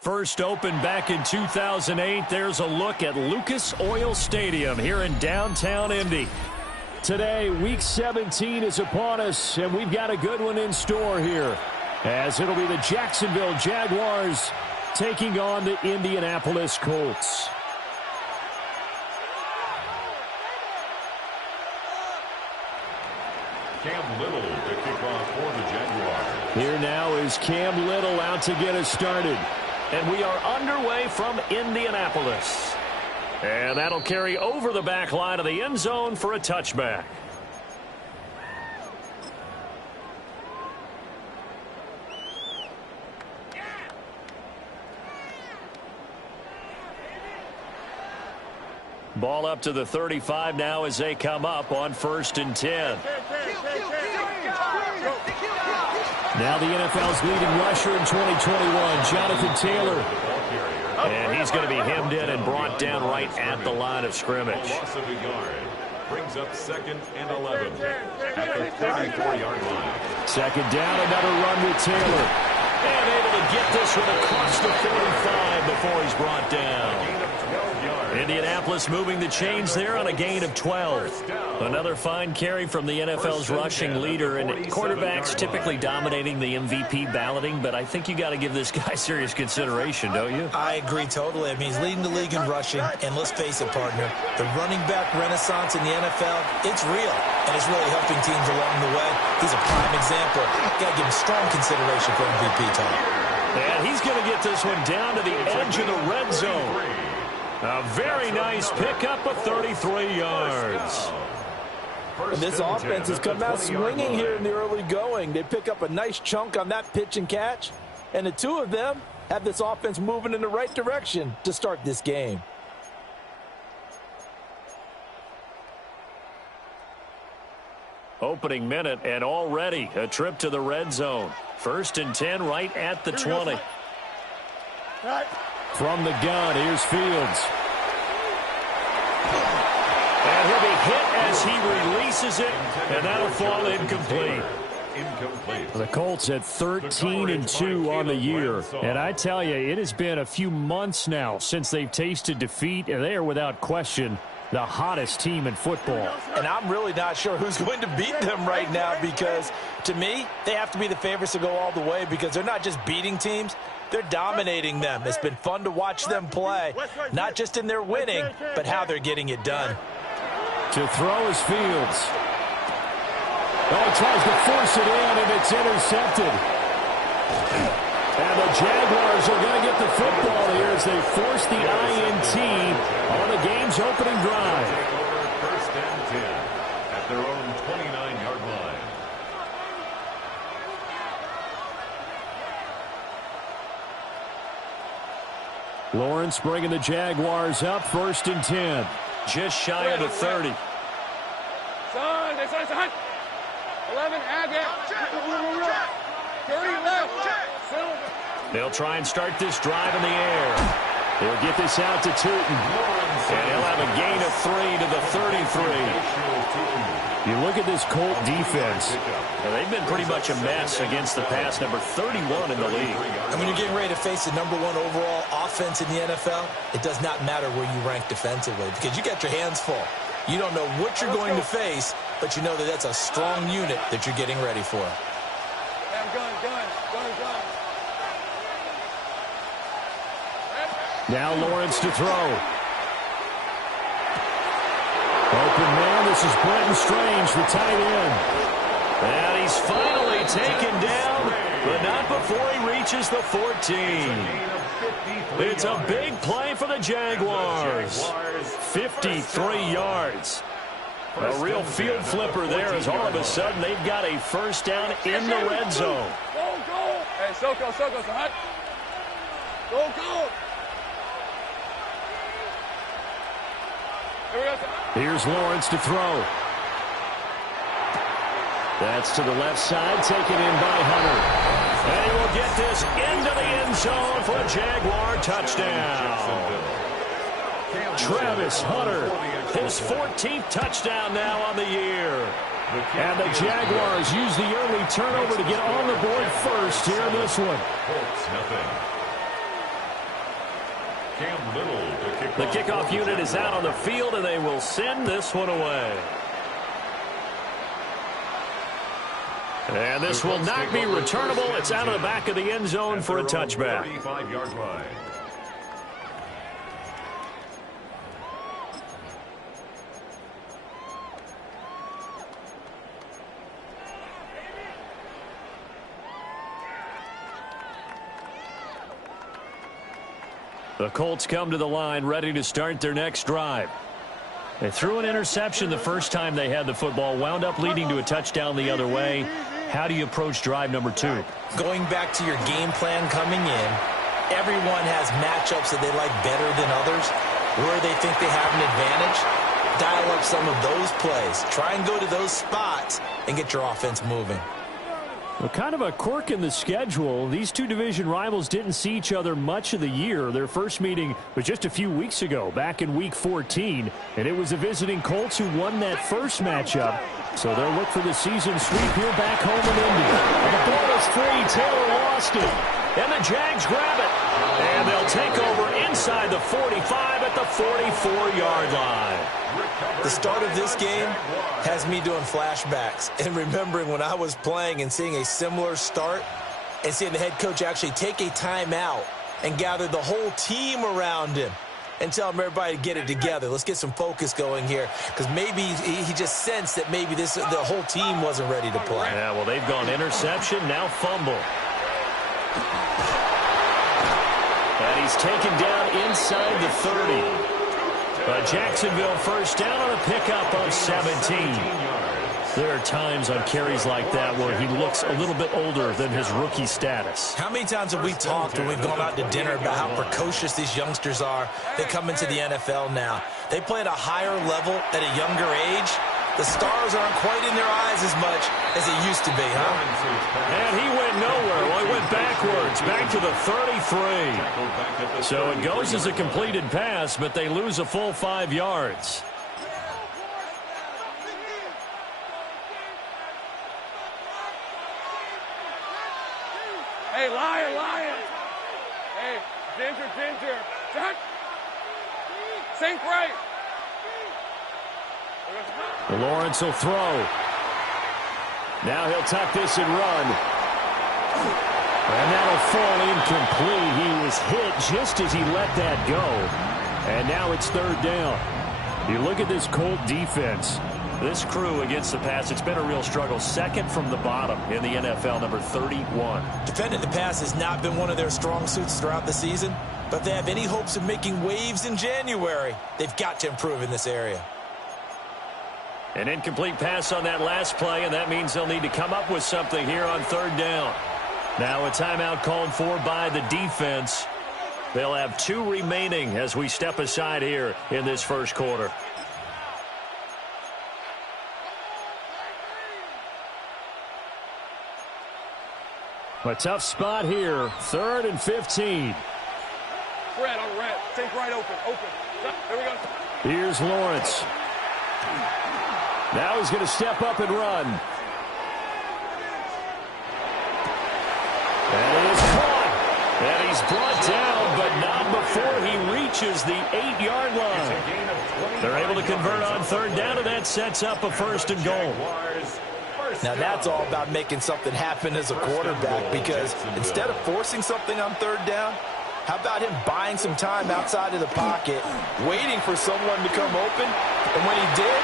First opened back in 2008, there's a look at Lucas Oil Stadium here in downtown Indy. Today, Week 17 is upon us, and we've got a good one in store here, as it'll be the Jacksonville Jaguars taking on the Indianapolis Colts. Cam Little to kick off for the Jaguars. Here now is Cam Little out to get us started. And we are underway from Indianapolis. And that'll carry over the back line of the end zone for a touchback. Ball up to the 35 now as they come up on 1st and 10. Now the NFL's leading rusher in 2021, Jonathan Taylor. And he's going to be hemmed in and brought down right at the line of scrimmage. Loss of a yard brings up 2nd and 11 at the 34-yard line. 2nd down, another run with Taylor. And able to get this one across the 45 before he's brought down. Indianapolis moving the chains there on a gain of 12. Another fine carry from the NFL's rushing leader, and quarterbacks typically dominating the MVP balloting, but I think you got to give this guy serious consideration, don't you? I agree totally. I mean, he's leading the league in rushing, and let's face it, partner, the running back renaissance in the NFL, it's real, and it's really helping teams along the way. He's a prime example. Got to give him strong consideration for MVP time. And he's going to get this one down to the edge of the red zone. A very nice pickup of 33 yards. And this offense has come out swinging here in the early going. They pick up a nice chunk on that pitch and catch. And the two of them have this offense moving in the right direction to start this game. Opening minute, and already a trip to the red zone. 1st and 10 right at the 20. From the gun, here's Fields. And he'll be hit as he releases it, and that'll fall incomplete. The Colts at 13-2 on the year. And I tell you, it has been a few months now since they've tasted defeat, and they are without question the hottest team in football. And I'm really not sure who's going to beat them right now, because to me, they have to be the favorites to go all the way, because they're not just beating teams, they're dominating them. It's been fun to watch them play, not just in their winning, but how they're getting it done. To throw is Fields. Oh, he tries to force it in, and it's intercepted. And the Jaguars are going to get the football here as they force the INT on the game's opening drive. Take over 1st and 10 at their own 29-yard line. Lawrence bringing the Jaguars up, 1st and 10. Just shy of the 30. 11, add that. 30 left. They'll try and start this drive in the air. They'll get this out to Tootin. And he'll have a gain of 3 to the 33. You look at this Colt defense. Well, they've been pretty much a mess against the pass, number 31 in the league. And when you're getting ready to face the #1 overall offense in the NFL, it does not matter where you rank defensively, because you got your hands full. You don't know what you're going to face, but you know that that's a strong unit that you're getting ready for. Now Lawrence to throw. Open man, this is Brenton Strange, the tight end. And he's finally taken down, but not before he reaches the 14. It's a big play for the Jaguars. 53 yards. A real field flipper there, as all of a sudden they've got a 1st down in the red zone. Go. Hey, Soko, Sahut. Go. Here's Lawrence to throw. That's to the left side, taken in by Hunter. And he will get this into the end zone for a Jaguar touchdown. Travis Hunter, his 14th touchdown now on the year. And the Jaguars use the early turnover to get on the board first here in this one. The kickoff unit is out on the field, and they will send this one away. And this will not be returnable. It's out of the back of the end zone for a touchback. 35-yard line. The Colts come to the line ready to start their next drive. They threw an interception the first time they had the football, wound up leading to a touchdown the other way. How do you approach drive number 2? Going back to your game plan coming in, everyone has matchups that they like better than others, where they think they have an advantage. Dial up some of those plays. Try and go to those spots and get your offense moving. Well, kind of a quirk in the schedule. These two division rivals didn't see each other much of the year. Their first meeting was just a few weeks ago, back in Week 14. And it was the visiting Colts who won that first matchup. So they'll look for the season sweep here back home in Indy. And the ball is free. Taylor lost it. And the Jags grab it. And they'll take over inside the 45 at the 44-yard line. The start of this game has me doing flashbacks and remembering when I was playing and seeing a similar start and seeing the head coach actually take a timeout and gather the whole team around him and tell everybody to get it together. Let's get some focus going here, because maybe he just sensed that maybe the whole team wasn't ready to play. Yeah, well, they've gone interception, now fumble. And he's taken down inside the 30. Jacksonville first down on a pickup of 17. There are times on carries like that where he looks a little bit older than his rookie status. How many times have we talked when we've gone out to dinner about how precocious these youngsters are? They come into the NFL now. They play at a higher level at a younger age. The stars aren't quite in their eyes as much as it used to be, huh? And he went nowhere. Well, he went backwards, back to the 33. So it goes as a completed pass, but they lose a full 5 yards. Hey, Lion. Hey, Ginger. Jack. Sink right. Lawrence will throw. Now he'll tuck this and run. And that'll fall incomplete. He was hit just as he let that go. And now it's third down. You look at this Colt defense. This crew against the pass, it's been a real struggle. Second from the bottom in the NFL, number 31. Defending the pass has not been one of their strong suits throughout the season. But if they have any hopes of making waves in January, they've got to improve in this area. An incomplete pass on that last play, and that means they'll need to come up with something here on third down. Now a timeout called for by the defense. They'll have 2 remaining as we step aside here in this first quarter. A tough spot here, 3rd and 15. Red on red. Take right open. There we go. Here's Lawrence. Now he's going to step up and run. And it is caught. And he's brought down, but not before he reaches the 8-yard line. They're able to convert on third down, and that sets up a 1st and goal. Now that's all about making something happen as a quarterback, because instead of forcing something on third down, how about him buying some time outside of the pocket, waiting for someone to come open, and when he did,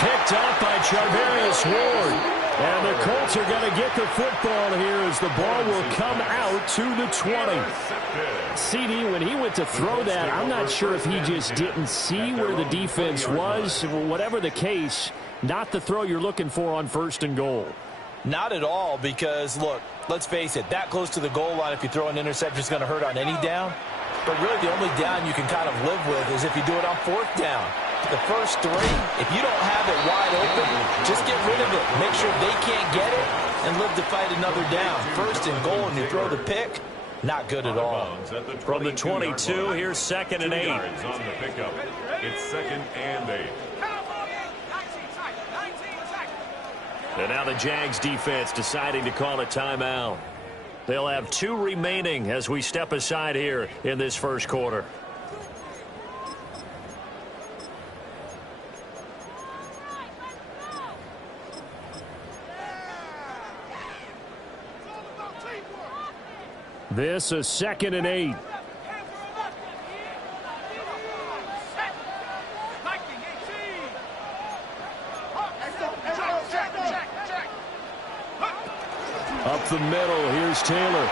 picked up by Charvarius Ward. And the Colts are going to get the football here as the ball will come out to the 20. CD, when he went to throw that, I'm not sure if he just didn't see where the defense was. Whatever the case, not the throw you're looking for on 1st and goal. Not at all, because, look, let's face it, that close to the goal line, if you throw an interception, is going to hurt on any down. but really the only down you can kind of live with is if you do it on 4th down. The first 3, if you don't have it wide open, just get rid of it. Make sure they can't get it and live to fight another down. 1st and goal and you throw the pick, not good at all. From the 22, here's 2nd and 8. Yards on the pickup. It's 2nd and 8. And now the Jags defense deciding to call a timeout. They'll have 2 remaining as we step aside here in this first quarter. This is 2nd and 8. Up the middle, here's Taylor.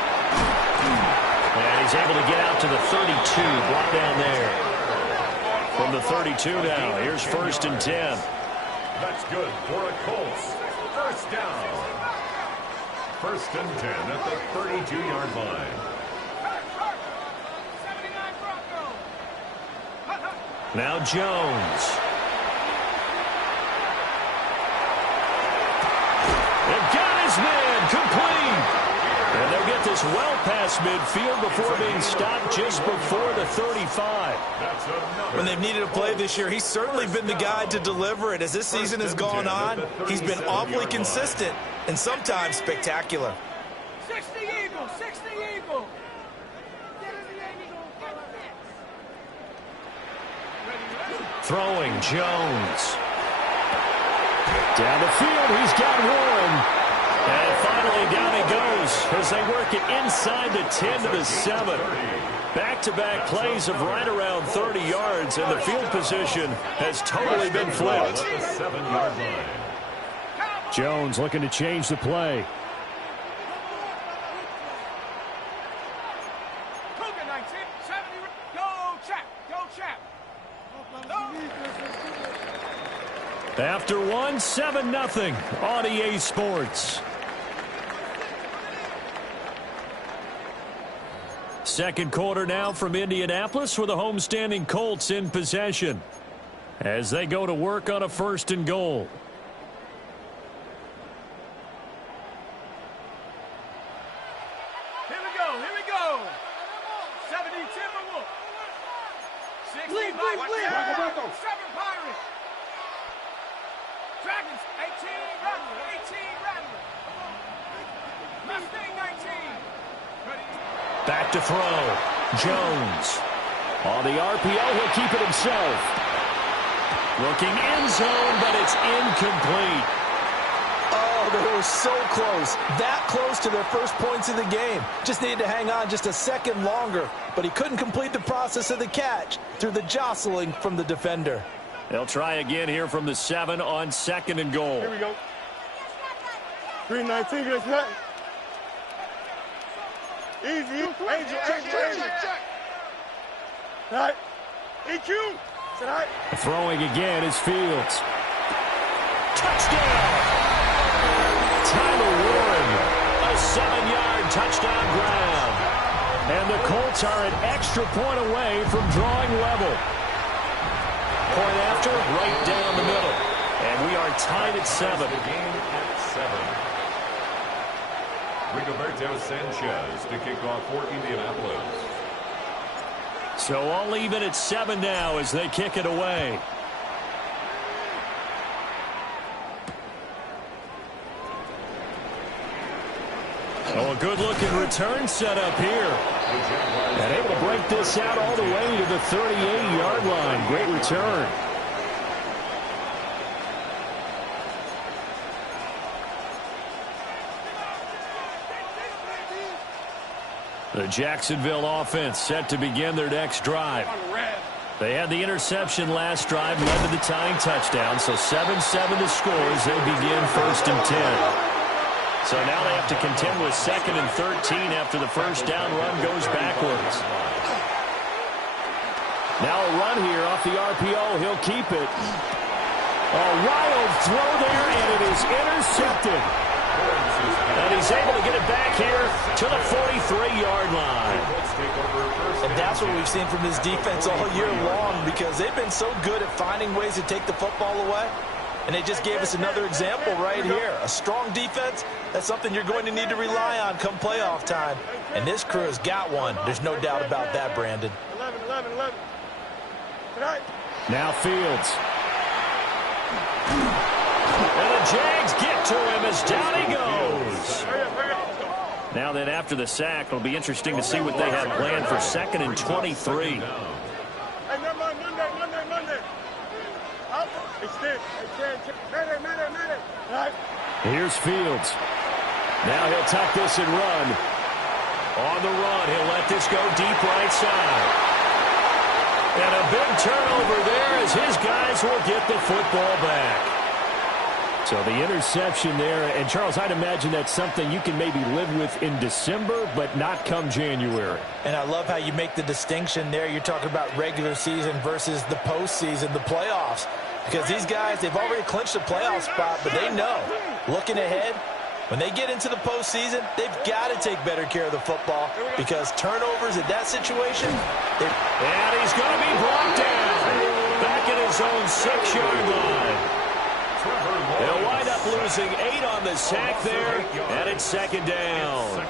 And he's able to get out to the 32, brought down there. From the 32 now, here's 1st and 10. That's good for a Colts. 1st down. 1st and 10 at the 32-yard line. Now Jones. They've got his man complete. And they'll get this well past midfield before being stopped just before the 35. When they've needed a play this year, he's certainly been the guy to deliver it. As this season has gone on, he's been awfully consistent and sometimes spectacular. 60 Eagle, 60 Eagle. Throwing Jones. Down the field, he's got one. And finally down he goes as they work it inside the 10 to the 7. Back-to-back plays of right around 30 yards, and the field position has totally been flipped. Jones looking to change the play. After one, 7-0 on EA Sports. Second quarter now from Indianapolis with the homestanding Colts in possession as they go to work on a 1st and goal. Here we go. 70 Timberwolves. 60 Vikings. 7 Pirates. Dragons, 18 Rattlers. Mustang, 19. Back to throw. Jones. On the RPO, he'll keep it himself. Looking end zone, but it's incomplete. Oh, they were so close. That close to their first points of the game. Just needed to hang on just a second longer, but he couldn't complete the process of the catch through the jostling from the defender. They'll try again here from the 7 on 2nd and goal. Here we go. 319, get that. Easy. Angel. All right. EQ. All right. Throwing again is Fields. Touchdown! Tyler Warren. A 7-yard touchdown grab. And the Colts are an extra point away from drawing level. Point after, right down the middle. And we are tied at 7. The game at 7. Rigoberto Sanchez to kick off for Indianapolis. So all even at 7 now as they kick it away. Oh, a good-looking return set up here. And able to break this out all the way to the 38-yard line. Great return. The Jacksonville offense set to begin their next drive. They had the interception last drive, led to the tying touchdown, so 7-7 the score as they begin 1st and 10. So now they have to contend with 2nd and 13 after the first down run goes backwards. Now a run here off the RPO. He'll keep it. A wild throw there, and it is intercepted. And he's able to get it back here to the 43-yard line. And that's what we've seen from this defense all year long, because they've been so good at finding ways to take the football away. And they just gave us another example right here. A strong defense, that's something you're going to need to rely on come playoff time. And this crew has got one. There's no doubt about that, Brandon. 11. Now Fields. And the Jags get to him as down he goes. Now then, after the sack, it'll be interesting to see what they have planned for 2nd and 23. Here's Fields. Now he'll tuck this and run. On the run, he'll let this go deep right side. And a big turnover there as his guys will get the football back. So the interception there, and Charles, I'd imagine that's something you can maybe live with in December, but not come January. And I love how you make the distinction there. You're talking about regular season versus the postseason, the playoffs. Because these guys, they've already clinched a playoff spot, but they know, looking ahead, when they get into the postseason, they've got to take better care of the football, because turnovers in that situation, and he's going to be brought down back at his own 6-yard line. They'll wind up losing 8 on the sack there, and it's 2nd down.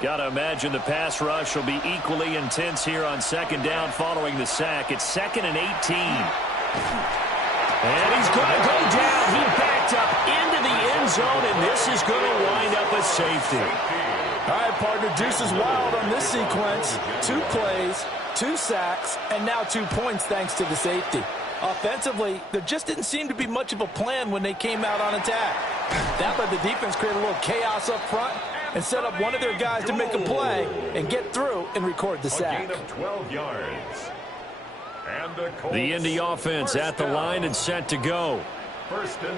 Got to imagine the pass rush will be equally intense here on 2nd down following the sack. It's 2nd and 18. And he's going to go down. He backed up into the end zone, and this is going to wind up a safety. All right, partner, deuce is wild on this sequence. 2 plays, 2 sacks, and now 2 points thanks to the safety. Offensively, there just didn't seem to be much of a plan when they came out on attack. That let the defense create a little chaos up front and set up one of their guys to make a play and get through and record the sack. A gain of 12 yards. The Indy offense at the line and set to go.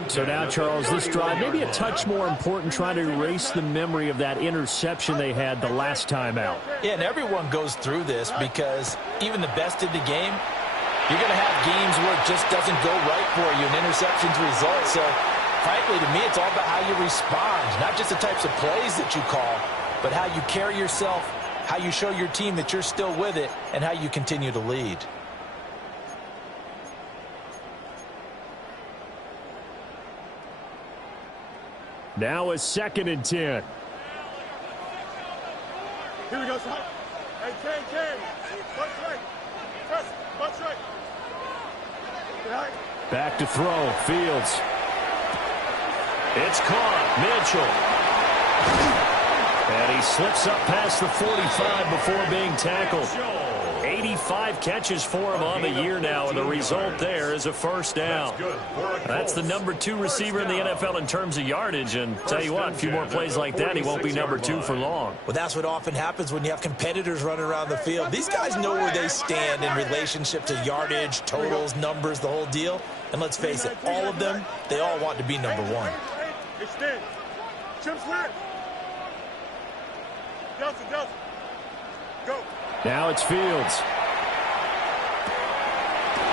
So now, Charles, this drive maybe a touch more important, trying to erase the memory of that interception they had the last time out. Yeah, and everyone goes through this, because even the best in the game, you're going to have games where it just doesn't go right for you, and interceptions result. So, frankly, to me, it's all about how you respond, not just the types of plays that you call, but how you carry yourself, how you show your team that you're still with it, and how you continue to lead. Now a 2nd and 10. Here we go, son. Hey, 10. Butt right. Press. Butt right. Back to throw. Fields. It's caught. Mitchell. And he slips up past the 45 before being tackled. 85 catches for him on the year now, and the result there is a 1st down. That's the number 2 receiver in the NFL in terms of yardage, and tell you what, a few more plays like that, he won't be number 2 for long. Well, that's what often happens when you have competitors running around the field. These guys know where they stand in relationship to yardage, totals, numbers, the whole deal. And let's face it, all of them, they all want to be number 1. Extend. Chip slant. Delta. Go. Now it's Fields.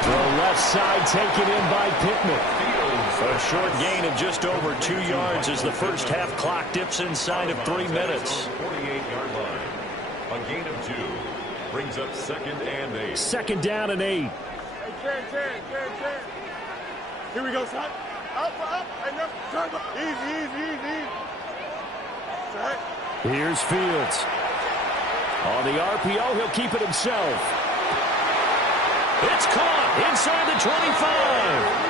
The left side taken in by Pittman. A short gain of just over 2 yards as the first half clock dips inside of 3 minutes. 48-yard line. A gain of 2 brings up 2nd and 8. 2nd down and 8. Hey, 10. Here we go, son. Up. And then turn. Easy. Right. Here's Fields. On the RPO, he'll keep it himself. It's caught inside the 25.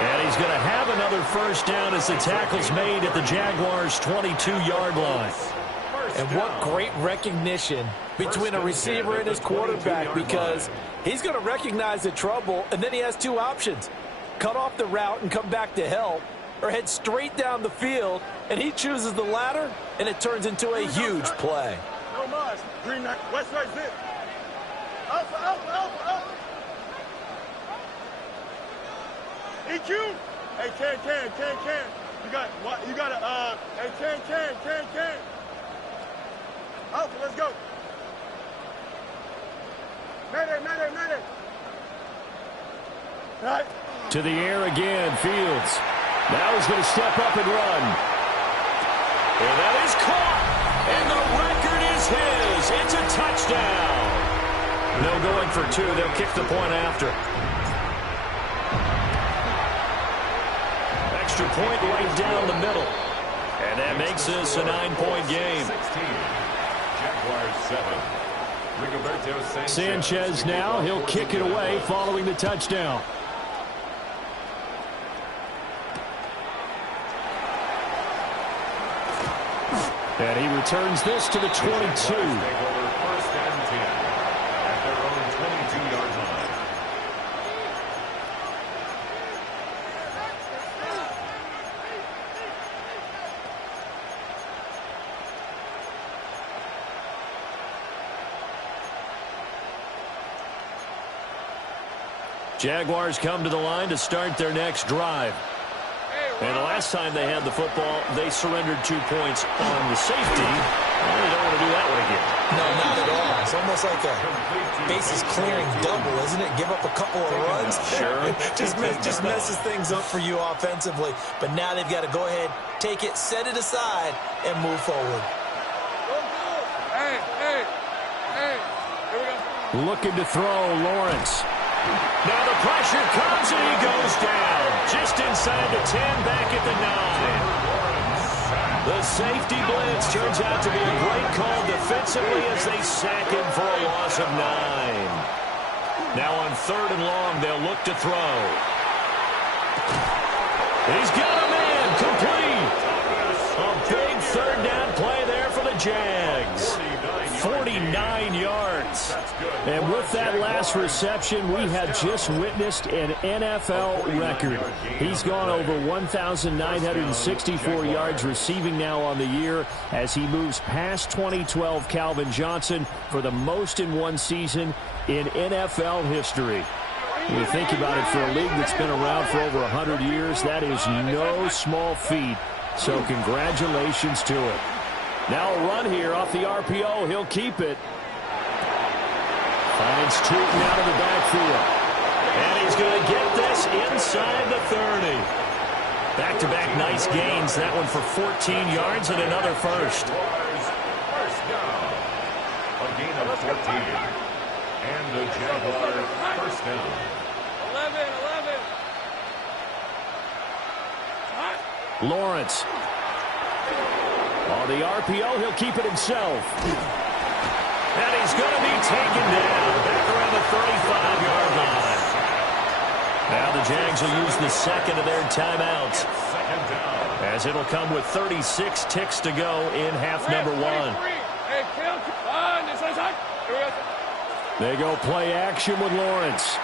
And he's going to have another 1st down as the tackle's made at the Jaguars' 22-yard line. And what great recognition between a receiver and his quarterback, because he's going to recognize the trouble, and then he has 2 options. Cut off the route and come back to help, or head straight down the field, and he chooses the latter, and it turns into a huge play. No mas. Green back. West right zip. Alpha. EQ. Hey, 10. You got a, hey, 10. Alpha, let's go. Mayday. To the air again, Fields. Now he's going to step up and run. And that is caught. And the record is his. It's a touchdown. No going for two. They'll kick the point after. Extra point right down the middle. And that makes this a 9-point game. 16. Jaguars 7. Sanchez now. He'll kick it away following the touchdown. And he returns this to the 22. Take over 1st and 10 at their own 22-yard line. Jaguars come to the line to start their next drive. And the last time they had the football, they surrendered 2 points on the safety. Well, they don't want to do that one again. No, not at all. It's almost like a bases clearing double, isn't it? Give up a couple of runs. Sure. just messes things up for you offensively. But now they've got to go ahead, take it, set it aside, and move forward. Hey, here we go. Looking to throw, Lawrence. Now the pressure comes and he goes down. Just inside the 10, back at the 9. The safety blitz turns out to be a great call defensively as they sack him for a loss of 9. Now on 3rd and long, they'll look to throw. He's got a man complete. A big 3rd down play there for the Jags. 49 yards. And with that last reception, we have just witnessed an NFL record. He's gone over 1,964 yards receiving now on the year as he moves past 2012 Calvin Johnson for the most in one season in NFL history. When you think about it, for a league that's been around for over 100 years, that is no small feat. So congratulations to it. Now a run here off the RPO. He'll keep it. Finds Tootin out of the backfield. And he's going to get this inside the 30. Back-to-back nice gains. That one for 14 yards and another first. First down. A gain of 14. And the Jaguars first down. 11. Lawrence. On the RPO, he'll keep it himself. And he's going to be taken down back around the 35-yard line. Now the Jags will use the second of their timeouts, as it'll come with 36 ticks to go in half number 1. They go play action with Lawrence.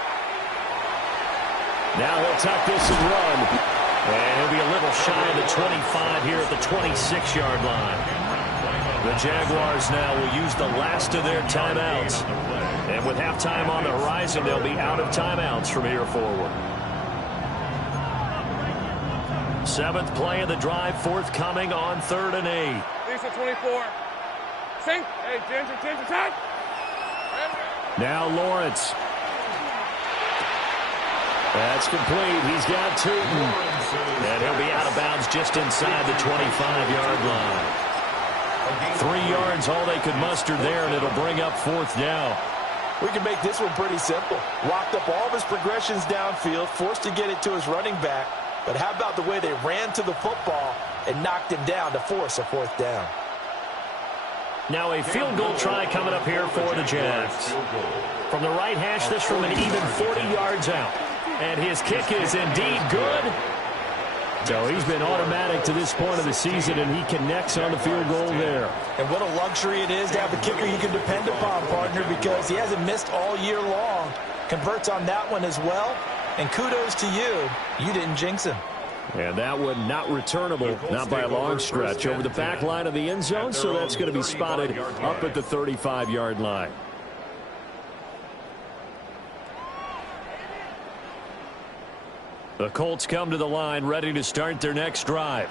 Now he'll tuck this and run. And he'll be a little shy of the 25 here at the 26-yard line. The Jaguars now will use the last of their timeouts. And with halftime on the horizon, they'll be out of timeouts from here forward. 7th play of the drive forthcoming on 3rd and 8. Lisa 24. Sink. Hey, Ginger, tag. Now Lawrence. That's complete. He's got Tootin. And he'll be out of bounds just inside the 25-yard line. 3 yards, all they could muster there, and it'll bring up 4th down. We can make this one pretty simple. Locked up all of his progressions downfield, forced to get it to his running back. But how about the way they ran to the football and knocked him down to force a 4th down? Now a field goal try coming up here for the Jags. From the right hash, this from an even 40 yards out. And his kick is indeed good. So he's been automatic to this point of the season, and he connects on the field goal there. And what a luxury it is to have a kicker you can depend upon, partner, because he hasn't missed all year long. Converts on that one as well. And kudos to you. You didn't jinx him. And that one not returnable, not by a long stretch, over the back line of the end zone, so that's going to be spotted up at the 35-yard line. The Colts come to the line, ready to start their next drive.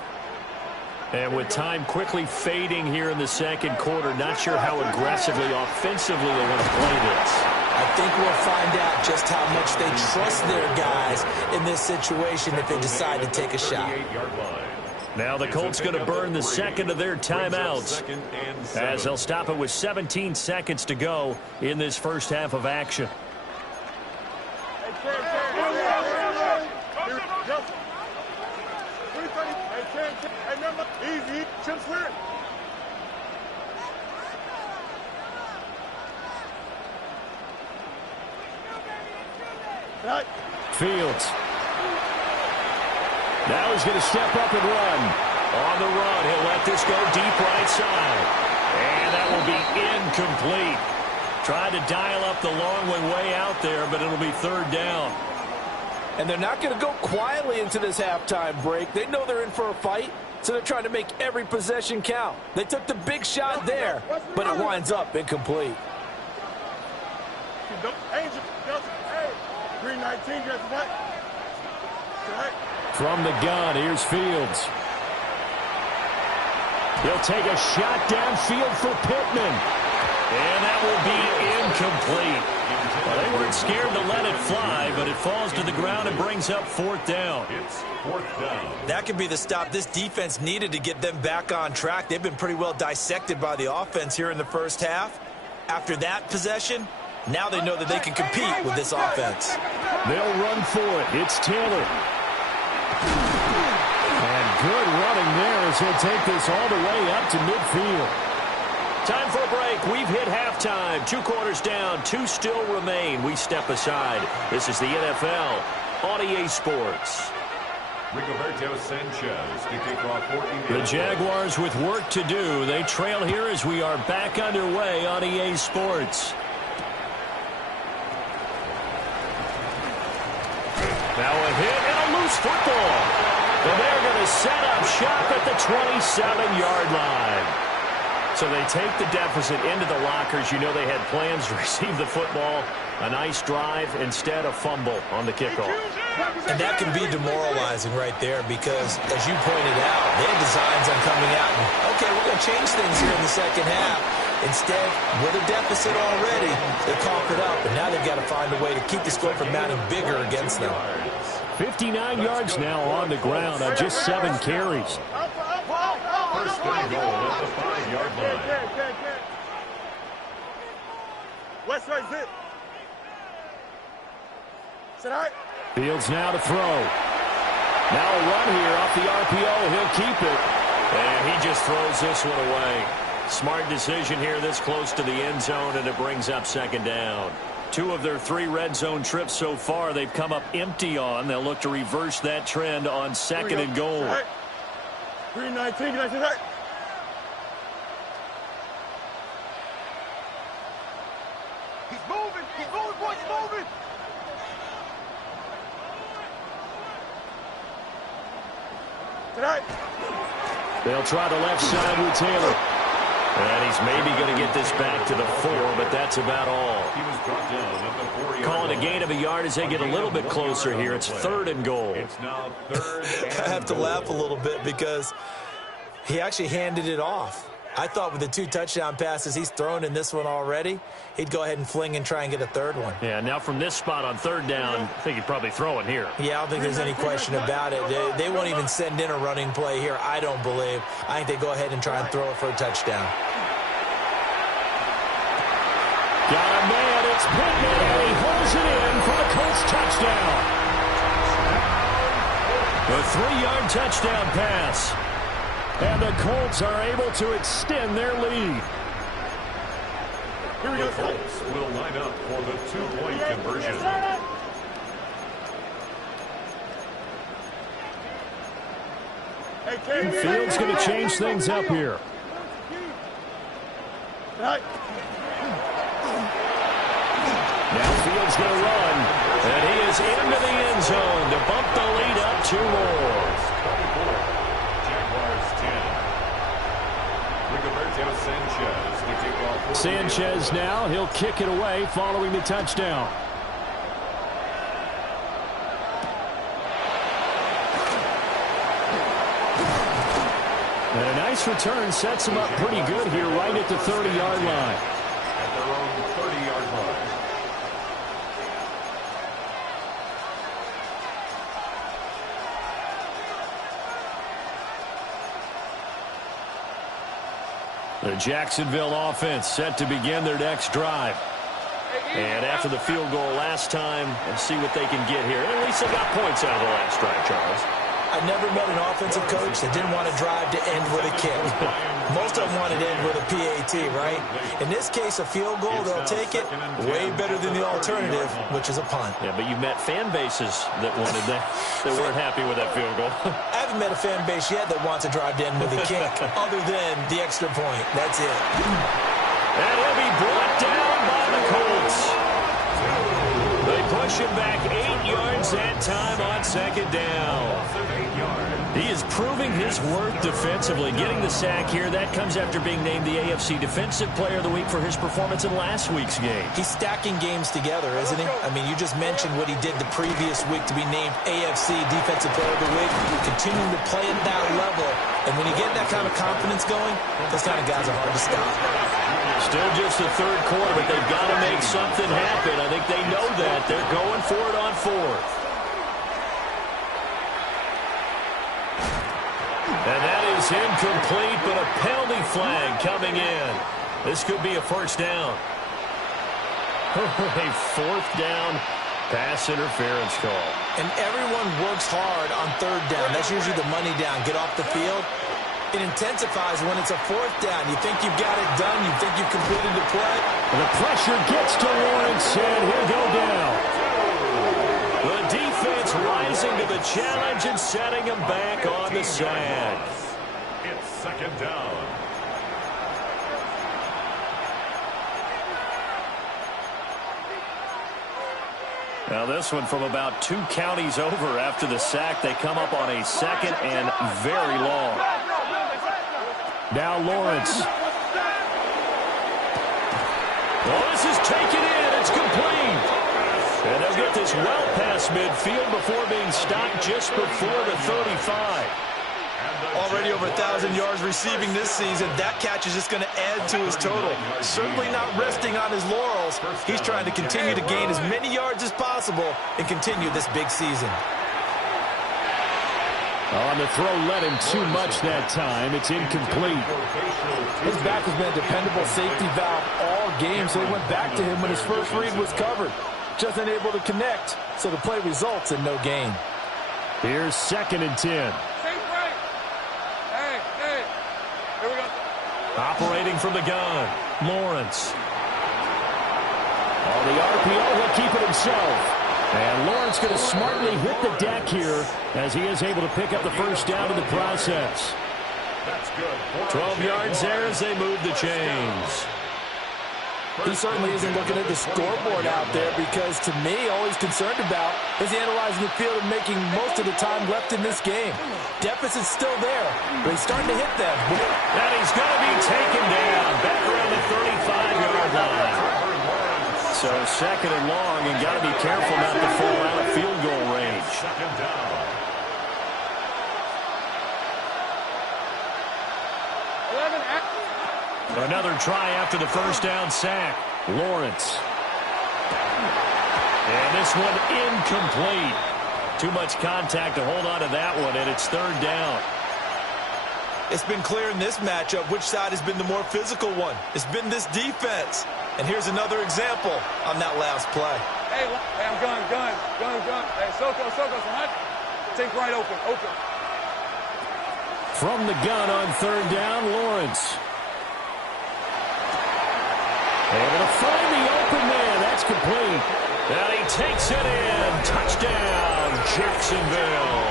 And with time quickly fading here in the second quarter, not sure how aggressively, offensively they want to play this. I think we'll find out just how much they trust their guys in this situation if they decide to take a shot. Now the Colts going to burn the second of their timeouts as they'll stop it with 17 seconds to go in this first half of action. Easy, chips clear. Fields. Now he's going to step up and run. On the run, he'll let this go deep right side. And that will be incomplete. Tried to dial up the long way out there, but it'll be third down. And they're not going to go quietly into this halftime break. They know they're in for a fight, so they're trying to make every possession count. They took the big shot there, but it winds up incomplete. Green 19, just what? From the gun, here's Fields. He'll take a shot downfield for Pittman. And that will be incomplete. Well, they weren't scared to let it fly, but it falls to the ground and brings up fourth down. It's fourth down. That could be the stop this defense needed to get them back on track. They've been pretty well dissected by the offense here in the first half. After that possession, now they know that they can compete with this offense. They'll run for it. It's Taylor. And good running there as he'll take this all the way up to midfield. Time for a break. We've hit halftime. 2 quarters down. 2 still remain. We step aside. This is the NFL on EA Sports. Rigoberto Sanchez to kick off 14. The Jaguars with work to do. They trail here as we are back underway on EA Sports. Now a hit and a loose football. And they're going to set up shop at the 27-yard line. So they take the deficit into the lockers. You know they had plans to receive the football. A nice drive, instead a fumble on the kickoff. And that can be demoralizing right there because, as you pointed out, they had designs on coming out and, okay, we're going to change things here in the second half. Instead, with a deficit already, they cough it up, and now they've got to find a way to keep the score from mounting bigger against them. 59 yards now on the ground on just 7 carries. First and goal at the 5-yard line. West side zip. Sit high. Fields now to throw. Now a run here off the RPO. He'll keep it. And he just throws this one away. Smart decision here this close to the end zone, and it brings up second down. 2 of their 3 red zone trips so far they've come up empty on. They'll look to reverse that trend on second and goal. Green 19, that's it. He's moving, boys, he's moving. Tonight. They'll try the left side with Taylor. And he's maybe going to get this back to the 4, but that's about all. He was brought down at the 4-yard Calling a line. gain of a yard as they get a little bit closer here. It's third and goal. It's now third and I have to goal. laugh a little bit because he actually handed it off. I thought with the 2 touchdown passes he's thrown in this one already, he'd go ahead and fling and try and get a third one. Yeah, now from this spot on third down, I think he'd probably throw it here. Yeah, I don't think there's any question about it. They won't even send in a running play here, I don't believe. I think they go ahead and try and throw it for a touchdown. Got a man, it's Pittman, and he holds it in for the Colts touchdown. A 3-yard touchdown pass. And the Colts are able to extend their lead. Here the Colts will line up for the 2-point conversion. Fields going to change things up here. Right. Now Fields going to run. And he is into the end zone to bump the lead up 2 more. Jaguars 10. Rigoberto Sanchez to kick off. Sanchez now, he'll kick it away following the touchdown. And a nice return sets him up pretty good here right at the 30-yard line. At their own 30-yard line. The Jacksonville offense set to begin their next drive. And after the field goal last time, let's see what they can get here. At least they got points out of the last drive, Charles. I never met an offensive coach that didn't want to drive to end with a kick. Most of them wanted to end with a PAT, right? In this case, a field goal, they'll take it. Way better than the alternative, which is a punt. Yeah, but you've met fan bases that wanted that, that weren't happy with that field goal. I haven't met a fan base yet that wants to drive to end with a kick, other than the extra point. That's it. And he'll be brought down by the Colts. They push him back 8 yards that time on second down. He is proving his worth defensively. Getting the sack here, that comes after being named the AFC Defensive Player of the Week for his performance in last week's game. He's stacking games together, isn't he? I mean, you just mentioned what he did the previous week to be named AFC Defensive Player of the Week. Continuing to play at that level. And when you get that kind of confidence going, those kind of guys are hard to stop. Still just the third quarter, but they've got to make something happen. I think they know that. They're going for it on fourth. And that is incomplete, but a penalty flag coming in. This could be a first down. A fourth down pass interference call. And everyone works hard on third down. That's usually the money down. Get off the field. It intensifies when it's a fourth down. You think you've got it done. You think you've completed the play. The pressure gets to Lawrence, and he'll go down. The defense rising to the challenge and setting him back on the sack. It's second down. Now this one from about 2 counties over after the sack. They come up on a second and very long. Now Lawrence. Well, this is taken in. It's complete. And they'll get this well past midfield before being stopped just before the 35. Already over 1,000 yards receiving this season. That catch is just going to add to his total. Certainly not resting on his laurels. He's trying to continue to gain as many yards as possible and continue this big season. On the throw, let him too much that time. It's incomplete. His back has been a dependable safety valve all game, so he went back to him when his first read was covered. Just unable to connect, so the play results in no gain. Here's 2nd and 10. Hey, here we go. Operating from the gun, Lawrence. On the RPO, he'll keep it himself. And Lawrence going to smartly hit the deck here as he is able to pick up the first down in the process. That's good. 12 yards there as they move the chains. He certainly isn't looking at the scoreboard out there because, to me, all he's concerned about is analyzing the field and making most of the time left in this game. Deficit's still there, but he's starting to hit them. And he's going to be taken down back around the 35-yard line. So 2nd and long, and got to be careful not to fall out of field goal range. Second down. Another try after the first down sack. Lawrence. And this one incomplete. Too much contact to hold on to that one, and it's 3rd down. It's been clear in this matchup which side has been the more physical one. It's been this defense. And here's another example on that last play. Hey, I'm gun. Hey, Soko, think right open. From the gun on 3rd down, Lawrence. Able to find the open man. That's complete. And he takes it in. Touchdown, Jacksonville.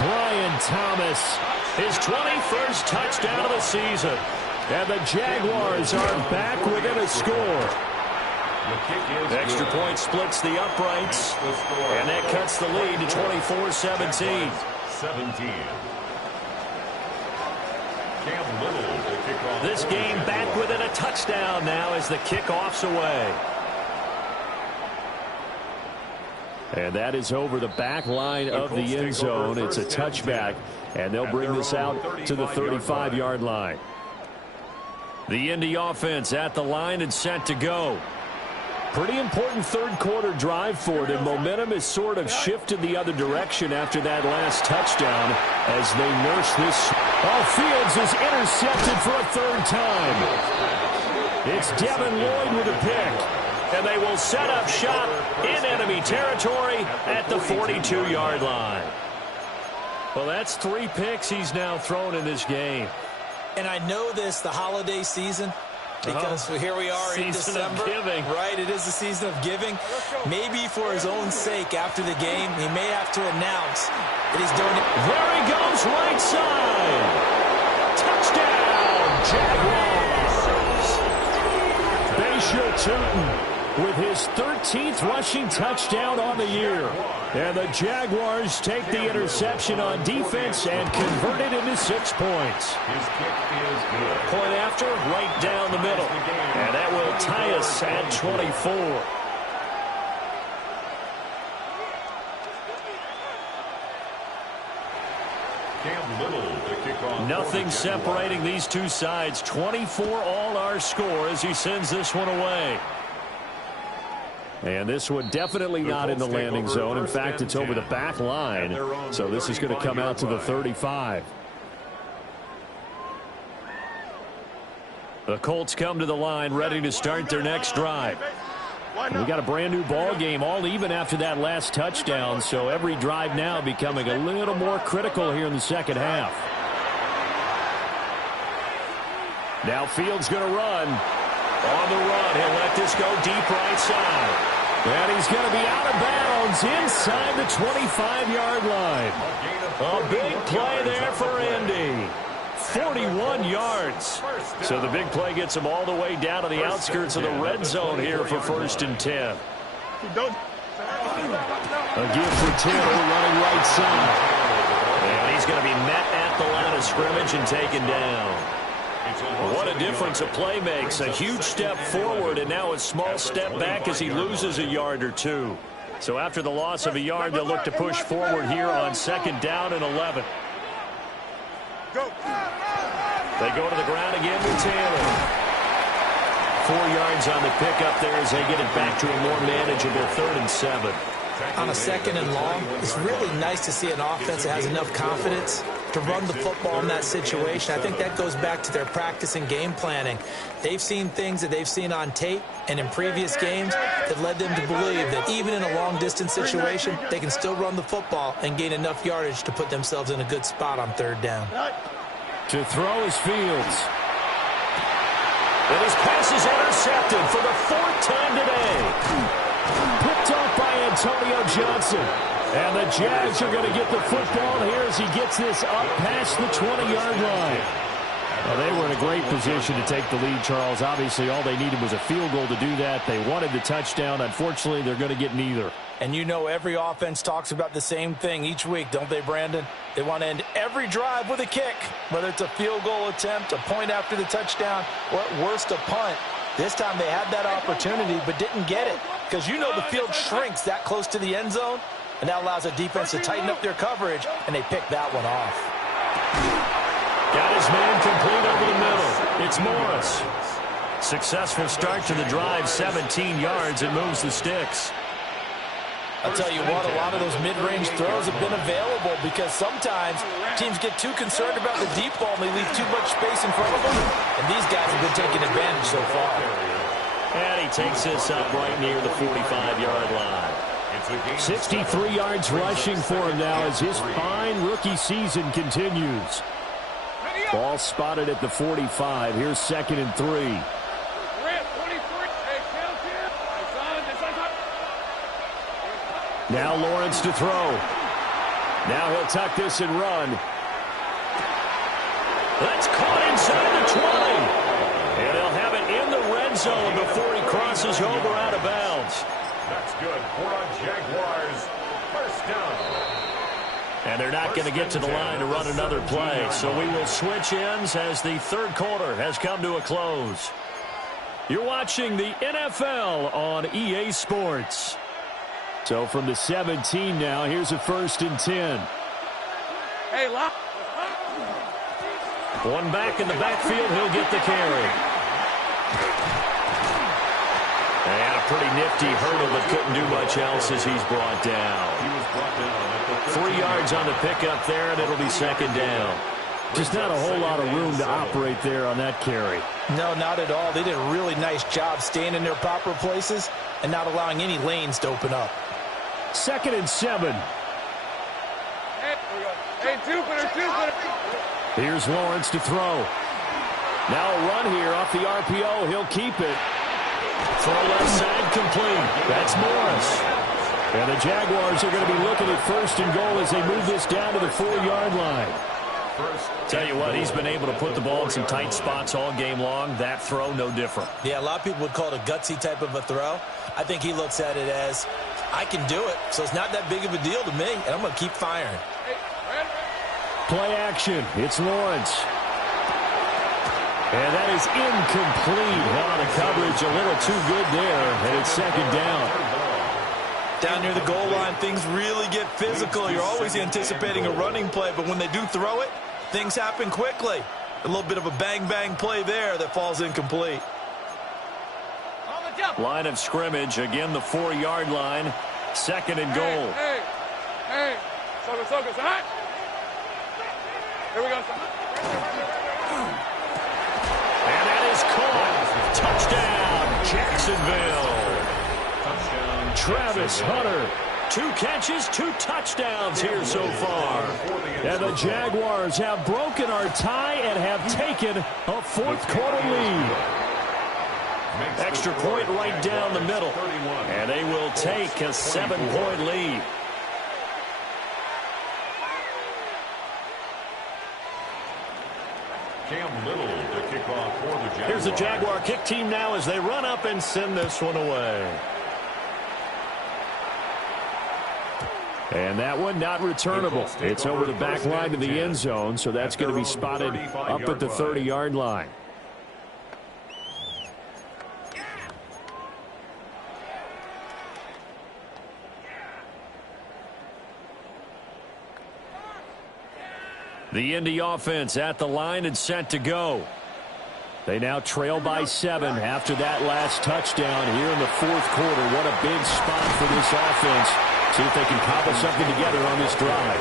Brian Thomas, his 21st touchdown of the season. And the Jaguars are back within a score. Extra point splits the uprights. And that cuts the lead to 24-17. 17. This game back within a touchdown now as the kickoff's away. And that is over the back line of the end zone. It's a touchback, and they'll bring this out to the 35-yard line. The Indy offense at the line and set to go. Pretty important third-quarter drive for them. Momentum has sort of shifted the other direction after that last touchdown as they nurse this. Fields is intercepted for a third time. It's Devin Lloyd with a pick. And they will set up shop in enemy territory at the 42-yard line. Well, that's 3 picks he's now thrown in this game. And I know this, the holiday season, because here we are in December. Giving. Right, it is the season of giving. Maybe for his own sake after the game, he may have to announce that he's doing it. There he goes, right side. Touchdown, Jaguars. Basher Tootin with his 13th rushing touchdown on the year. And the Jaguars take the interception on defense and convert it into 6 points. His kick is good. Point after, right down the middle. And that will tie us at 24. Cam Little to kick off. Nothing separating these two sides. 24 all our score as he sends this one away. And this one definitely not in the landing zone. In fact, it's over the back line. So this is going to come out to the 35. The Colts come to the line ready to start their next drive. We got a brand new ball game, all even after that last touchdown. So every drive now becoming a little more critical here in the second half. Now Fields going to run. On the run, he'll let this go deep right side. And he's going to be out of bounds inside the 25-yard line. A big play there for Andy. 41 yards. So the big play gets him all the way down to the outskirts of the red zone here for 1st and 10. A give for Taylor running right side. And he's going to be met at the line of scrimmage and taken down. What a difference a play makes. A huge step forward and now a small step back as he loses a yard or 2. So after the loss of a yard, they'll look to push forward here on 2nd down and 11. They go to the ground again with Taylor. 4 yards on the pickup there as they get it back to a more manageable 3rd and 7. On a 2nd and long, it's really nice to see an offense that has enough confidence to run the football in that situation. I think that goes back to their practice and game planning. They've seen things that they've seen on tape and in previous games that led them to believe that even in a long-distance situation, they can still run the football and gain enough yardage to put themselves in a good spot on 3rd down. To throw is Fields. And his pass is intercepted for the 4th time today. Picked off by Antonio Johnson. And the Jags are going to get the football here as he gets this up past the 20-yard line. Well, they were in a great position to take the lead, Charles. Obviously, all they needed was a field goal to do that. They wanted the touchdown. Unfortunately, they're going to get neither. And you know every offense talks about the same thing each week, don't they, Brandon? They want to end every drive with a kick, whether it's a field goal attempt, a point after the touchdown, or at worst a punt. This time they had that opportunity but didn't get it because you know the field shrinks that close to the end zone, and that allows a defense to tighten up their coverage, and they pick that one off. Got his man complete over the middle. It's Morris. Successful start to the drive, 17 yards, and moves the sticks. I'll tell you what, a lot of those mid-range throws have been available because sometimes teams get too concerned about the deep ball and they leave too much space in front of them. And these guys have been taking advantage so far. And he takes this up right near the 45-yard line. 63 yards rushing for him now as his fine rookie season continues. Ball spotted at the 45. Here's 2nd and 3. Now Lawrence to throw. Now he'll tuck this and run. That's caught inside the 20. And they'll have it in the red zone before he crosses over out of bounds. That's good for a Jaguars. 1st down. And they're not going to get to the line to run another play. So we will switch ends as the 3rd quarter has come to a close. You're watching the NFL on EA Sports. So from the 17 now, here's a 1st and 10. Hey, lock. One back in the backfield, he'll get the carry. And a pretty nifty hurdle that couldn't do much else as he's brought down. He was brought down at the 3 yards on the pickup there, and it'll be second down. Just not a whole lot of room to operate there on that carry. No, not at all. They did a really nice job staying in their proper places and not allowing any lanes to open up. 2nd and 7. Hey, Jupiter. Here's Lawrence to throw. Now a run here off the RPO. He'll keep it. Throw left side complete. That's Morris. And the Jaguars are going to be looking at 1st and goal as they move this down to the 4-yard line. Tell you what, he's been able to put the ball in some tight spots all game long. That throw, no different. Yeah, a lot of people would call it a gutsy type of a throw. I think he looks at it as, I can do it, so it's not that big of a deal to me, and I'm going to keep firing. Play action. It's Lawrence. And that is incomplete. Oh, the coverage a little too good there, and it's 2nd down. Down near the goal line, things really get physical. You're always anticipating a running play, but when they do throw it, things happen quickly. A little bit of a bang-bang play there that falls incomplete. Line of scrimmage, again the 4-yard line. 2nd and goal. Hey. Soka. Here we go. And that is caught. Touchdown, Jacksonville. touchdown. Travis Hunter. 2 catches, 2 touchdowns here so far. And the Jaguars have broken our tie and have taken a 4th quarter lead. Extra point right down the middle. And they will take a 7-point lead. Cam Little to kick off for the Jaguars. Here's the Jaguar kick team now as they run up and send this one away. And that one not returnable. It's over the back line to the end zone, so that's going to be spotted up at the 30-yard line. The Indy offense at the line and set to go. They now trail by 7 after that last touchdown here in the 4th quarter. What a big spot for this offense. See if they can cobble something together on this drive.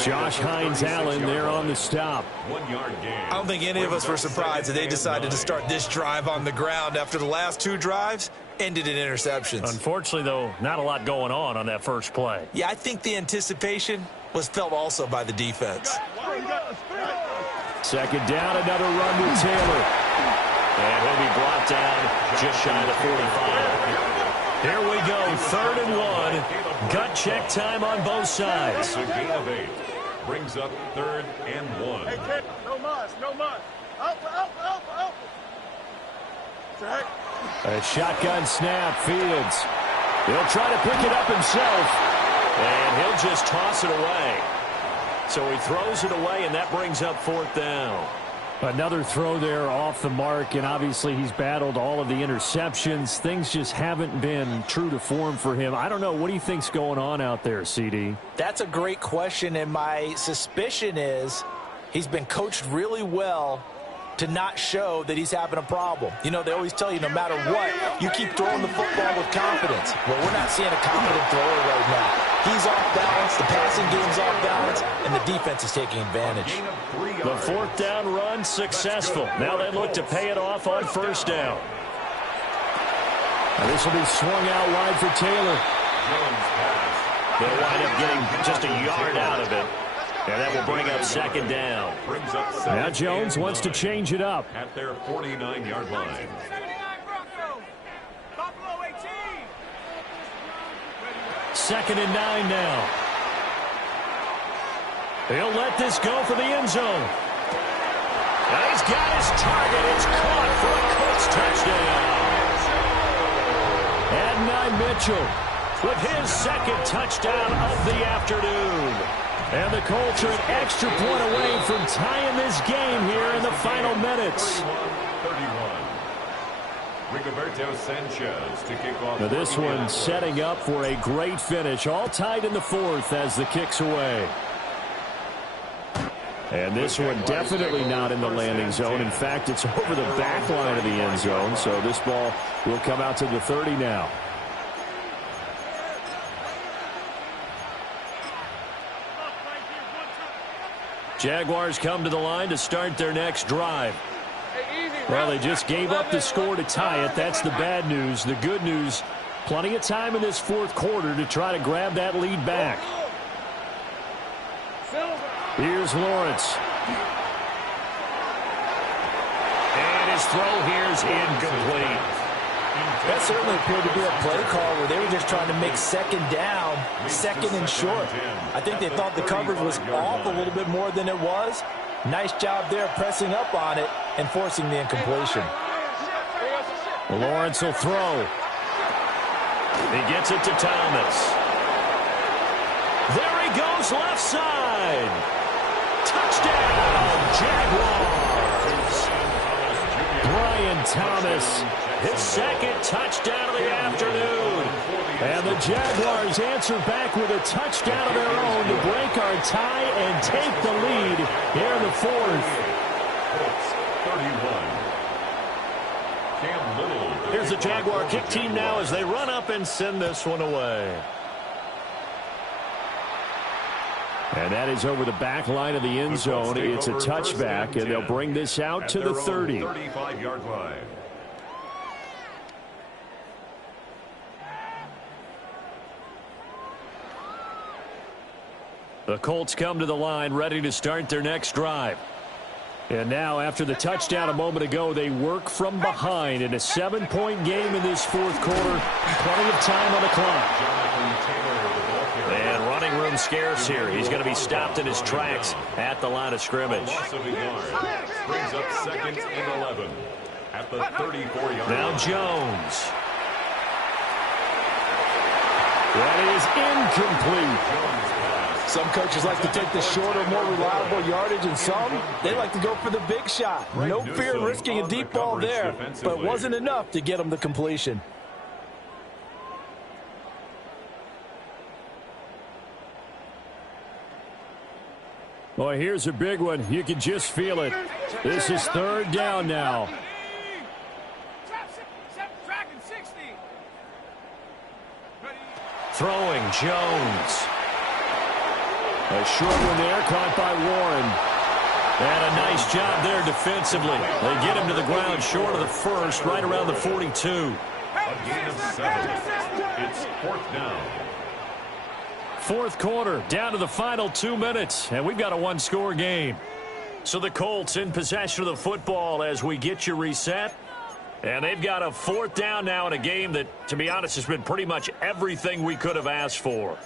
Josh Hines-Allen there on the stop. 1 yard gain. I don't think any of us were surprised that they decided to start this drive on the ground after the last 2 drives ended in interceptions. Unfortunately, though, not a lot going on that first play. Yeah, I think the anticipation was felt also by the defense. 2nd down, another run with Taylor. And he'll be brought down just shy of the 45. Here we go, 3rd and 1. Gut check time on both sides. A gain of 8 brings up 3rd and 1. Hey, kid, no muss. Up. Jack. A shotgun snap, Fields. He'll try to pick it up himself. And he'll just toss it away. So he throws it away, and that brings up 4th down. Another throw there off the mark, and obviously he's battled all of the interceptions. Things just haven't been true to form for him. I don't know. What do you think's going on out there, CD? That's a great question, and my suspicion is he's been coached really well to not show that he's having a problem. You know, they always tell you no matter what, you keep throwing the football with confidence. Well, we're not seeing a confident thrower right now. He's off balance, the passing game's off balance, and the defense is taking advantage. The 4th down run successful. Now they look to pay it off on 1st down. Now this will be swung out wide for Taylor. They'll wind up getting just a yard out of it. And that will bring up 2nd down. Now Jones wants to change it up. At their 49-yard line. 2nd and 9 now. He'll let this go for the end zone. And he's got his target. It's caught for a Colts touchdown. Adonai Mitchell with his 2nd touchdown of the afternoon. And the Colts are an extra point away from tying this game here in the final minutes. 31. Rigoberto Sanchez to kick off. Now this one setting up for a great finish. All tied in the 4th as the kick's away. And this one definitely not in the landing zone. In fact, it's over the back line of the end zone. So this ball will come out to the 30 now. Jaguars come to the line to start their next drive. Well, they just gave up the score to tie it. That's the bad news. The good news, plenty of time in this fourth quarter to try to grab that lead back. Here's Lawrence. And his throw here is incomplete. That certainly appeared to be a play call where they were just trying to make second down, second and short. I think they thought the coverage was off a little bit more than it was. Nice job there pressing up on it and forcing the incompletion. Lawrence will throw. He gets it to Thomas. There he goes, left side. Touchdown, Jaguars. Brian Thomas, His second touchdown of the afternoon. and the Jaguars answer back with a touchdown of their own to break our tie and take the lead here in the fourth. Here's the Jaguar kick team now as they run up and send this one away. And that is over the back line of the end zone. It's a touchback, and they'll bring this out to the 30. 35-yard line. The Colts come to the line ready to start their next drive. And now, after the touchdown a moment ago, they work from behind in a 7-point game in this fourth quarter. Plenty of time on the clock. And running room scarce here. He's going to be stopped in his tracks at the line of scrimmage. Brings up second and 11 at the 34-yard line. Now Jones. That is incomplete. Some coaches like to take the shorter, more reliable yardage, and some, they like to go for the big shot. No fear of risking a deep ball there, but wasn't enough to get them the completion. Boy, here's a big one. You can just feel it. This is third down now. Throwing Jones. A short one there, caught by Warren. And a nice job there defensively. They get him to the ground short of the first, right around the 42. A gain of 7. It's fourth down. Fourth quarter, down to the final 2 minutes, and we've got a one-score game. So the Colts in possession of the football as we get you reset. And they've got a fourth down now in a game that, to be honest, has been pretty much everything we could have asked for.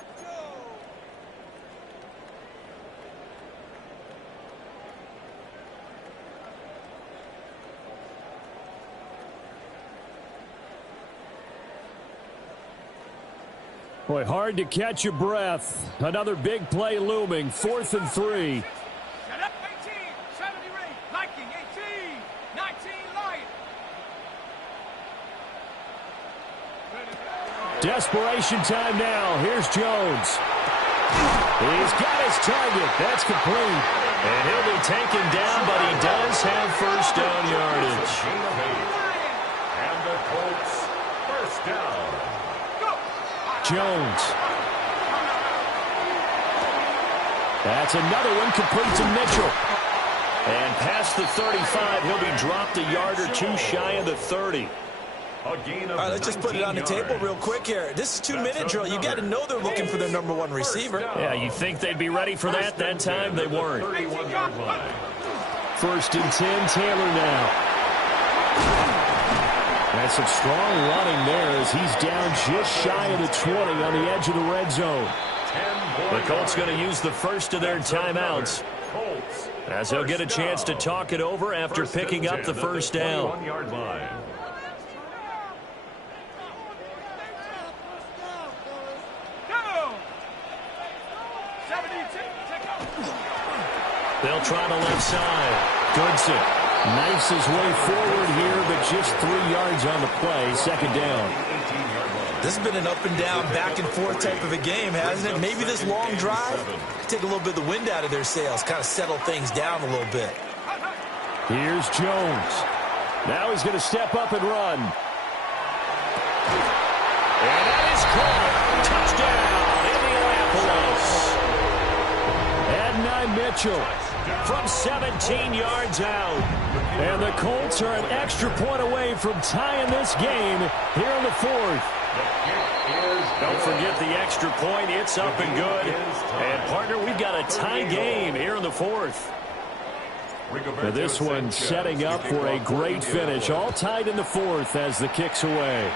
Boy, hard to catch your breath. Another big play looming, 4th and 3. Set up 18, 70 ring, Viking 18, 19 Lion. Desperation time now. Here's Jones. He's got his target. That's complete. And he'll be taken down, but he does have first down yardage. And the Colts first down. Jones. That's another one complete to Mitchell. And past the 35, he'll be dropped a yard or two shy of the 30. A gain of All right, let's just put it on the table real quick here. This is 2-minute drill. You got to know they're looking for their number one receiver. Yeah, you think they'd be ready for that? That time they weren't. 31-yard line. 1st and 10, Taylor now. That's some strong running there as he's down just shy of the 20 on the edge of the red zone. The Colts going to use the first of their timeouts as they'll get a chance to talk it over after picking up the first down. 21-yard line. They'll try the left side. Goodson knifes his way forward here, but just 3 yards on the play. Second down. 18-yard line. This has been an up-and-down, back-and-forth type of a game, hasn't it? Maybe this long drive, take a little bit of the wind out of their sails, kind of settle things down a little bit. Here's Jones. Now he's going to step up and run. And that is caught. Touchdown, Indianapolis. Adonai Mitchell from 17 yards out. And the Colts are an extra point away from tying this game here in the fourth. Don't forget the extra point. It's up and good. And, partner, we've got a tie game here in the fourth. Now this one setting up for a great finish. All tied in the fourth as the kick's away.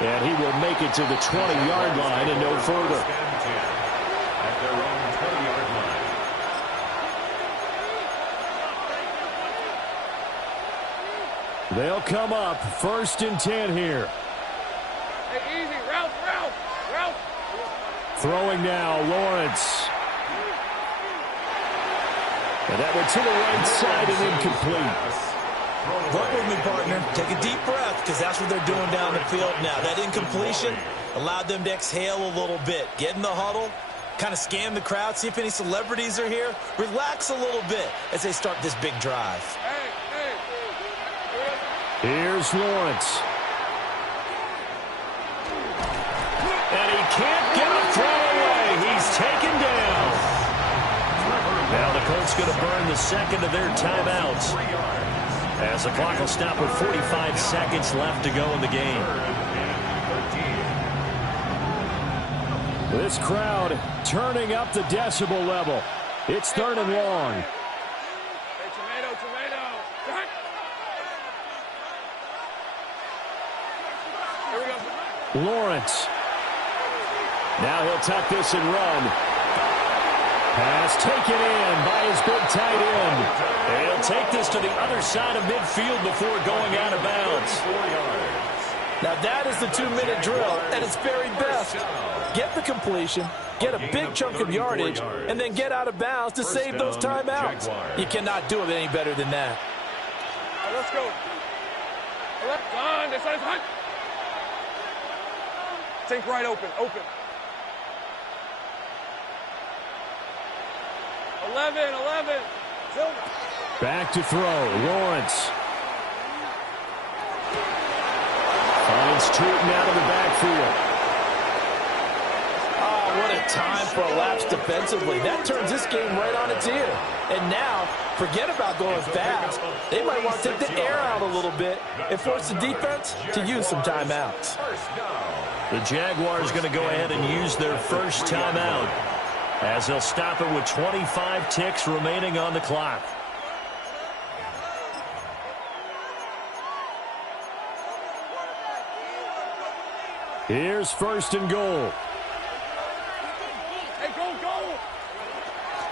And he will make it to the 20-yard line and no further. At their own 20-yard line. They'll come up 1st and 10 here. Hey, easy. Ralph. Throwing now, Lawrence. And that went to the right side and incomplete. Work with me, partner. Take a deep breath, because that's what they're doing down the field now. That incompletion allowed them to exhale a little bit. Get in the huddle, kind of scan the crowd, see if any celebrities are here. Relax a little bit as they start this big drive. Here's Lawrence. And he can't get a throw away. He's taken down. Now the Colts going to burn the second of their timeouts, as the clock will stop with 45 seconds left to go in the game. This crowd turning up the decibel level. It's 3rd and long. Hey, tomato. Cut. Here we go. Lawrence. Now he'll tuck this and run. Pass taken in by his big tight end. And he'll take this to the other side of midfield before going out of bounds. Now that is the 2-minute drill at its very best. Get the completion, get a big chunk of yardage, and then get out of bounds to save those timeouts. You cannot do it any better than that. All right, let's go. This side's hot. Think right, open. 11. Silver. Back to throw. Lawrence. Finds Tootin out of the backfield. Oh, what a time for a lapse defensively. That turns this game right on its ear. And now, forget about going fast. They might want to take the air out a little bit and force the defense to use some timeouts. The Jaguars going to go ahead and use their first timeout, as they'll stop it with 25 ticks remaining on the clock. Here's 1st and goal. Hey, go.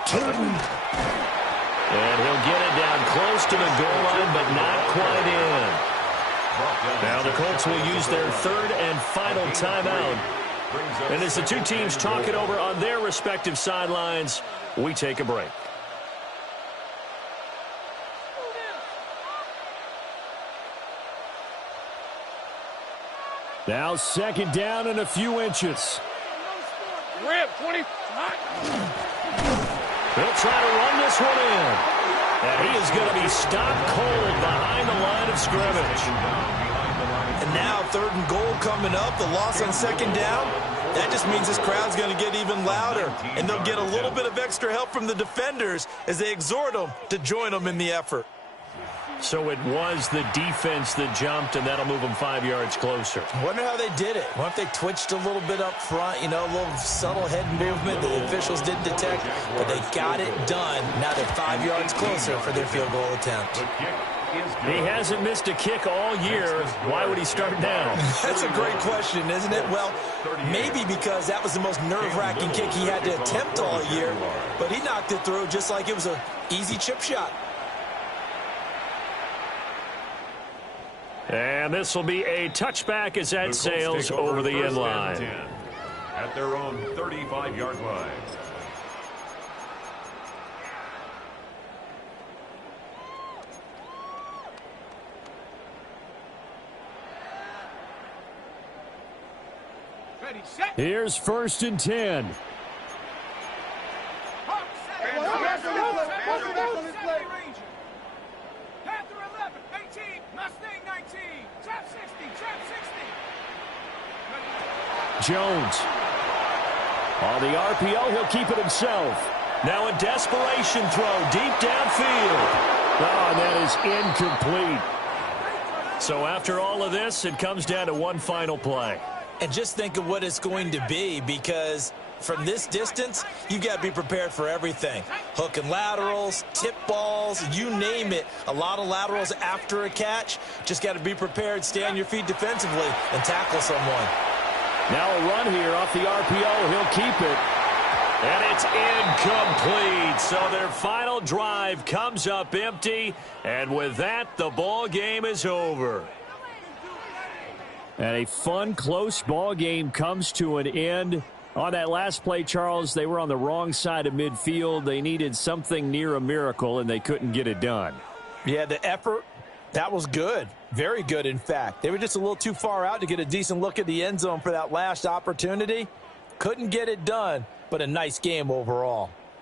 Tootin. And he'll get it down close to the goal line, but not quite in. Now the Colts will use their 3rd and final timeout. And as the two teams talk it over on their respective sidelines, we take a break. Now 2nd down and a few inches. Rip, 20. He'll try to run this one in. And he is going to be stopped cold behind the line of scrimmage. And now 3rd and goal coming up, the loss on 2nd down. That just means this crowd's going to get even louder, and they'll get a little bit of extra help from the defenders as they exhort them to join them in the effort. So it was the defense that jumped, and that'll move them 5 yards closer. I wonder how they did it. What if they twitched a little bit up front, a little subtle head movement that the officials didn't detect, but they got it done. Now they're 5 yards closer for their field goal attempt. He hasn't missed a kick all year. Why would he start now? That's a great question, isn't it? Well, maybe because that was the most nerve-wracking kick he had to attempt all year, but he knocked it through just like it was an easy chip shot. And this will be a touchback as that sails over the end line. At their own 35-yard line. Here's 1st and 10. Jones. On the RPO, he'll keep it himself. Now a desperation throw deep downfield. Oh, and that is incomplete. So after all of this, it comes down to one final play. And just think of what it's going to be, because from this distance, you've got to be prepared for everything. Hook and laterals, tip balls, you name it. A lot of laterals after a catch. Just got to be prepared, stay on your feet defensively, and tackle someone. Now a run here off the RPO. He'll keep it. And it's incomplete. So their final drive comes up empty. And with that, the ball game is over. And a fun, close ball game comes to an end. On that last play, Charles, they were on the wrong side of midfield. They needed something near a miracle, and they couldn't get it done. Yeah, the effort, that was good. Very good, in fact. They were just a little too far out to get a decent look at the end zone for that last opportunity. Couldn't get it done, but a nice game overall.